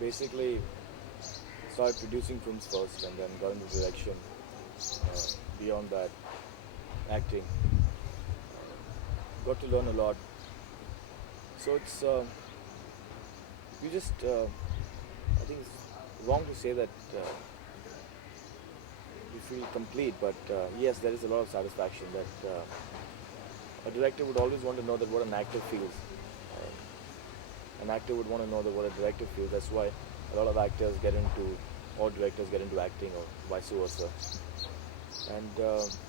basically started producing films first and then got into direction. Beyond that, acting. Got to learn a lot. So it's you just I think it's wrong to say that you feel complete, but yes, there is a lot of satisfaction that a director would always want to know that what an actor feels. An actor would want to know that what a director feels. That's why a lot of actors get into, or directors get into acting, or vice versa. And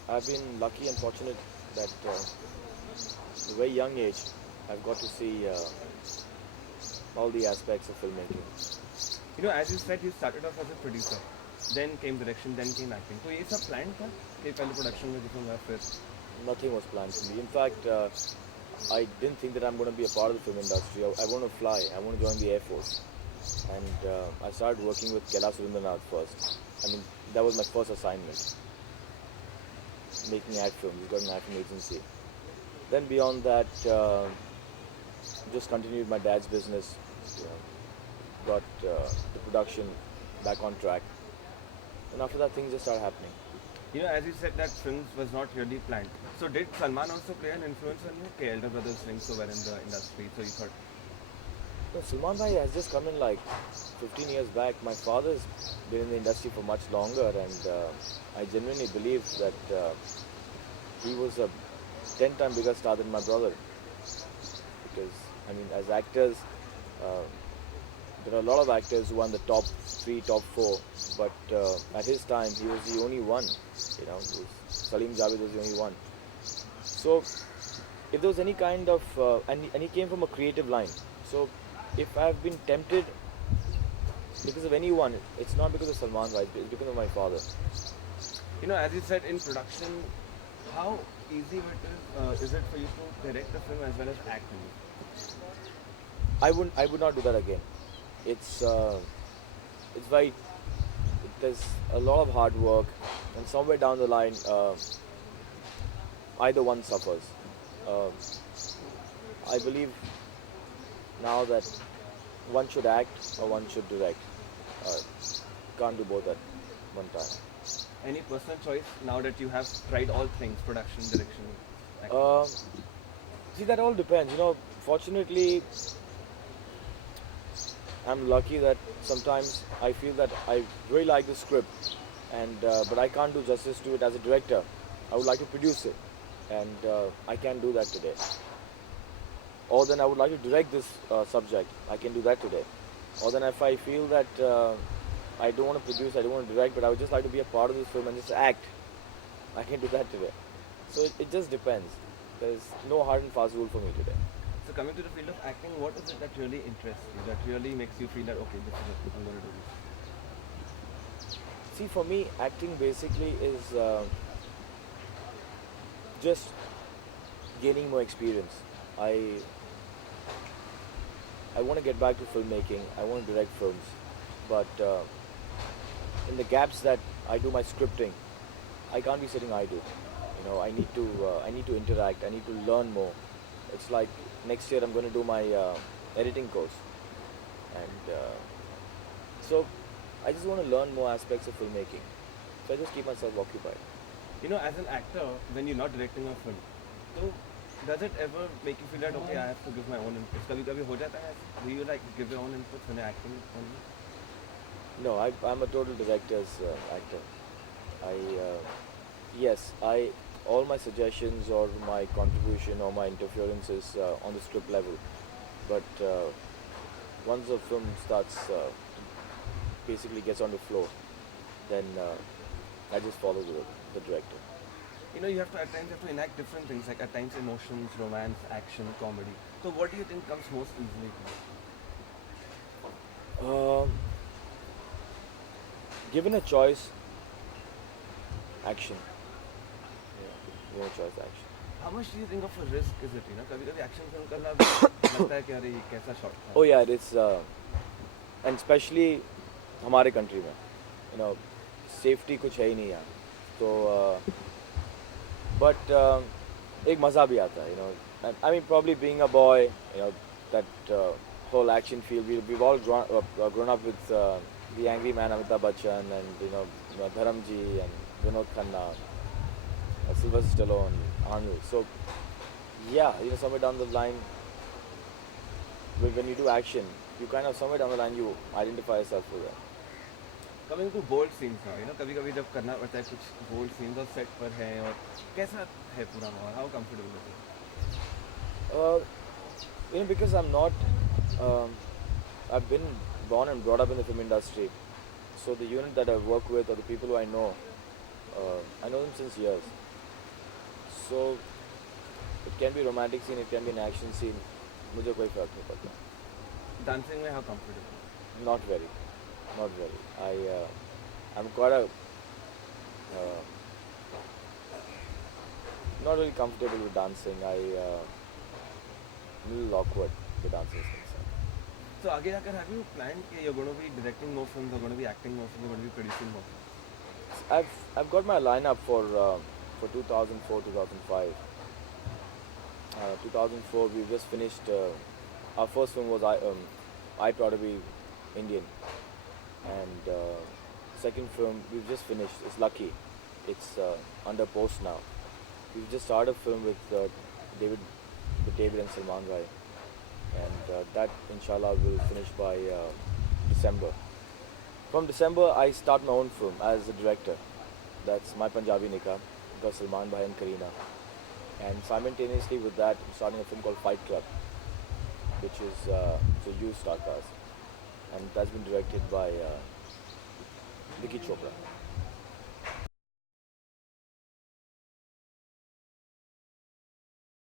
I've been lucky and fortunate that at a very young age, I've got to see all the aspects of filmmaking. As you said, you started off as a producer, then came direction, then came acting. So ये सब planned था कि पहले production में दिखूंगा फिर? Nothing was planned for me. In fact, I didn't think that I'm going to be a part of the film industry. I want to fly. I want to join the Air Force. And I started working with Surrendranath first. I mean, that was my first assignment. Making ad films. We got an ad film agency. Then beyond that, just continued my dad's business. Got the production back on track. And after that, things just started happening. As you said that films was not really planned. So did Salman also play an influence on you? Okay, elder brothers doing so well in the industry, so you thought? No, Salman Bhai has just come in like 15 years back. My father's been in the industry for much longer, and I genuinely believe that he was a 10-time bigger star than my brother. Because, I mean, as actors, there are a lot of actors who are in the top 3, top 4, but at his time, he was the only one. Salim Javed was the only one. So, if there was any kind of, and he came from a creative line. So, if I've been tempted because of anyone, it's not because of Salman Bhai, it's because of my father. As you said, in production, how easy is it for you to direct the film as well as act in it? I would not do that again. It's very, there's a lot of hard work, and somewhere down the line, either one suffers. I believe now that one should act or one should direct. Can't do both at one time. Any personal choice now that you have tried all things, production, direction, acting? See, that all depends. Fortunately, I'm lucky that sometimes I feel that I really like the script, and but I can't do justice to it as a director. I would like to produce it, and I can't do that today. Or then I would like to direct this subject. I can do that today. Or then if I feel that I don't want to produce, I don't want to direct, but I would just like to be a part of this film and just act, I can do that today. So it just depends. There's no hard and fast rule for me today. So coming to the field of acting, what is it that really interests you, that really makes you feel that, okay, this is it, I'm going to do this? See, for me, acting basically is just gaining more experience. I want to get back to filmmaking. I want to direct films, but in the gaps that I do my scripting, I can't be sitting idle. I need to interact. I need to learn more. It's like next year I'm going to do my editing course, and so I just want to learn more aspects of filmmaking. So I just keep myself occupied. As an actor, when you're not directing a film, so does it ever make you feel that, okay, I have to give my own inputs? कभी हो जाता है? Do you give your own inputs when you're acting only? No, I'm a total director's actor. Yes, all my suggestions or my contribution or my interference is on the script level. But once the film starts, basically gets on the floor, then I just follow the director. You have to at times enact different things, like at times emotions, romance, action, comedy. So what do you think comes most easily to you? Given a choice, action. Yeah, given a choice, action. How much do you think of a risk is it? कभी-कभी action film करना लगता है कि अरे ये कैसा shot था? Oh yeah, it's and especially हमारे country में, safety कुछ है ही नहीं यार. So but एक मज़ा भी आता है, I mean, probably being a boy, that whole action field. We've all grown up with the angry man Amitabh Bachchan and Dharamji and Vinod Khanna, Sylvester Stallone, Arnold. So yeah, somewhere down the line, when you do action, you kind of somewhere down the line you identify yourself with that. Coming to bold scenes ना, कभी कभी जब करना पड़ता है कुछ bold scenes और set पर है, और कैसा है पूरा माहौल, हाउ कंफर्टेबल है? Because I've been born and brought up in the film industry, so the unit that I work with or the people who I know them since years. So it can be romantic scene, it can be an action scene. मुझे कोई फर्क नहीं पड़ता. Dancing में how comfortable? Not very. I'm quite not really comfortable with dancing. I'm a little awkward with dancing things. So आगे जाकर have you planned कि you're going to be directing more films, you're going to be acting more films, you're going to be producing more films? I've got my lineup for 2004, 2005. 2004 we just finished. Our first film was I Proud to Be Indian, and second film we've just finished. It's Lucky. It's under post now. We've just started a film with David and Salman Khan, and that inshallah will finish by December. From December I start my own film as a director. That's My Punjabi Nikah, got Salman Bhai and Kareena. And simultaneously with that, I'm starting a film called Fight Club, which is it's a youth star cast, and that's been directed by Vicky Chopra.